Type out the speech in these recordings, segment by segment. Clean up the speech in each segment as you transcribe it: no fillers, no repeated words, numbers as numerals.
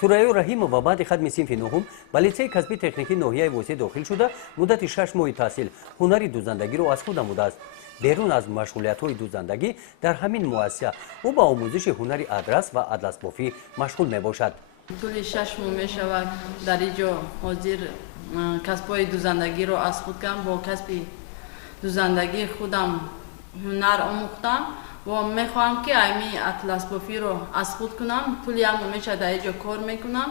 سوریه رحیم و بعد خدمت صنف نهم به لیسه کسبی تکنیکی ناحیه وسه داخل شده مدت 6 ماه تحصیل هنری دوزندگی را از خود نموده است. بیرون از مشغولیت‌های دوزندگی در همین مؤسسه او با آموزش هنری ادرس و اطلس بافی مشغول میباشد. طول 6 ماه میشود در اینجا حاضر کسب‌های دوزندگی را از خود کنم. با کسب دوزندگی خودم هنر омухта و میخواهم که ایمی اطلس بافی رو از خود کنم. طول یک ماه میشه در اینجا کار میکنم.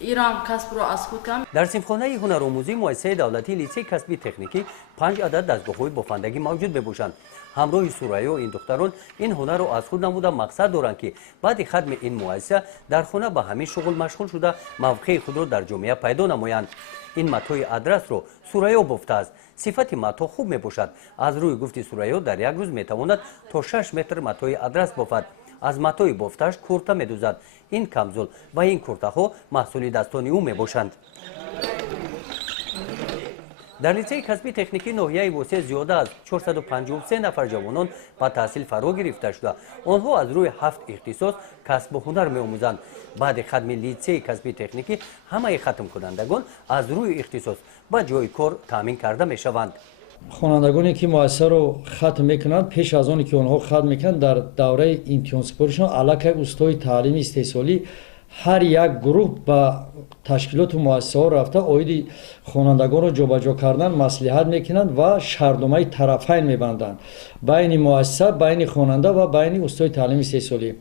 ایران کسب رو از خود کنم. در صنفخانه هنرآموزی مؤسسه دولتی لیسه کسبی تکنیکی 5 عدد دستگاه‌های بافندگی موجود میباشند. همراه سوریه و این دختران این هنر رو از خود نموده مقصد دارند که بعد خدمت این مؤسسه در خانه به همین شغل مشغول شده موقع خود را در جامعه پیدا نمایند. این متای ادرس رو سوریه بافته است. صفت متا خوب میباشد. از روی گفت سوریه در یک روز میتواند تا 6 متر متای ادرس بافد. از متای بافتش کورته میدوزد. این کمزول و این کورته ها محصول دستانی او میباشند. در لیسه کسبی تکنیکی ناحیه وسه زیاده از 453 نفر جوانان با تحصیل فرا گرفته شده. آنها از روی 7 اختصاص کسب و هنر می‌آموزند. بعد خدمت لیسه کسبی تکنیکی همه ختم کنندگان از روی اختصاص به جای کار تامین کرده میشوند. خوانندگانی که مؤسسه رو ختم میکنند پیش از آنی که آنها ختم میکنند در دوره امتحان سپاریششان علاقه استاد تعلیم استحصالی هر یک گروه با تشکیلات مؤسسه ها رفته اوید خوانندگان رو جابجا کردن مصلحت میکنند و شرطنامه طرفین میبندند بین مؤسسه بین خواننده و بین استاد تعلیم استحصالی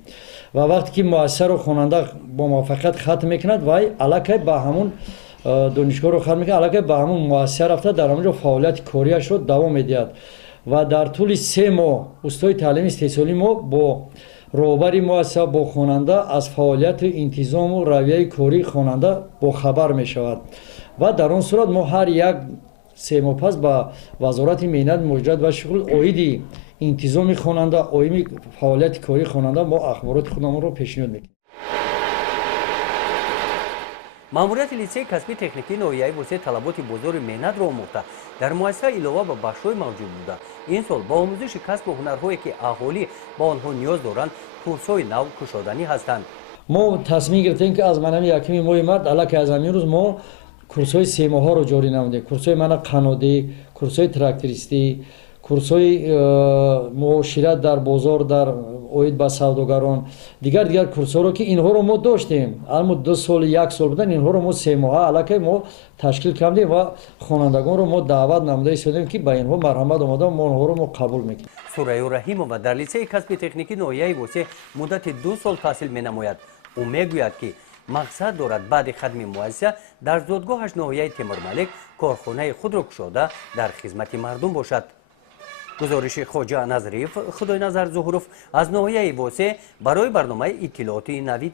و وقتی که مؤسسه رو خواننده با موافقت ختم میکند و علاقه با همون دانشگاه رو ختم میکنه علاقه به همون مؤسسه رفته در اونجا فعالیت کاریش رو دوام میدهد و در طول 3 ماه استاد تعلیم استحصالی ما با رهبر مؤسسه با خواننده از فعالیت انتظام و رویه کاری خواننده با خبر می شود و در آن صورت ما هر یک 3 ماه پس با وزارت مهنت مجرد و شغل اویدی انتظام خواننده اویدی فعالیت کاری خواننده ما اخبارات خودمون رو پیشنهاد میکنیم. ماموریت لیسه کسبی تکنیکی ناحیه وسه талаботи бозори мехнатро омухта در مؤسسه علاوه به بخش‌های موجود بوده. این سال با آموزش کسب و هنرهایی که اهالی با آنها نیاز دارند کورس‌های نو کشادنی هستند. ما تصمیم گرفتیم که از منم یکمی ماه مرد علاقه از همین روز ما کورس‌های 3 ماهه رو جاری نمودیم. کورس‌های من قنادی، کورس‌های تراکتوریستی، کورس‌های معاشرت در بازار در اوید با سوداگران دیگر کورس‌ها رو که اینها رو ما داشتیم اما 2 سال 1 سال بودن اینها رو ما 3 ماه علاقه ما تشکیل کردیم و خوانندگان رو ما دعوت نموده ایستادیم که با اینها مرحمت آمده ما اونها رو ما قبول میکنیم. سوریه رحیم و در لیسه کسبی تکنیکی ناحیه وسه مدت 2 سال تحصیل می‌نماید. او میگوید که مقصد دارد بعد خدمت مؤسسه در زادگاهش ناحیه تیمورملک کارخانه خود را کشاده در خدمت مردم باشد. گزارش خواجه نظریف خدای نظر ظهوروف از ناحیه وسه برای برنامه اطلاعاتی نوید.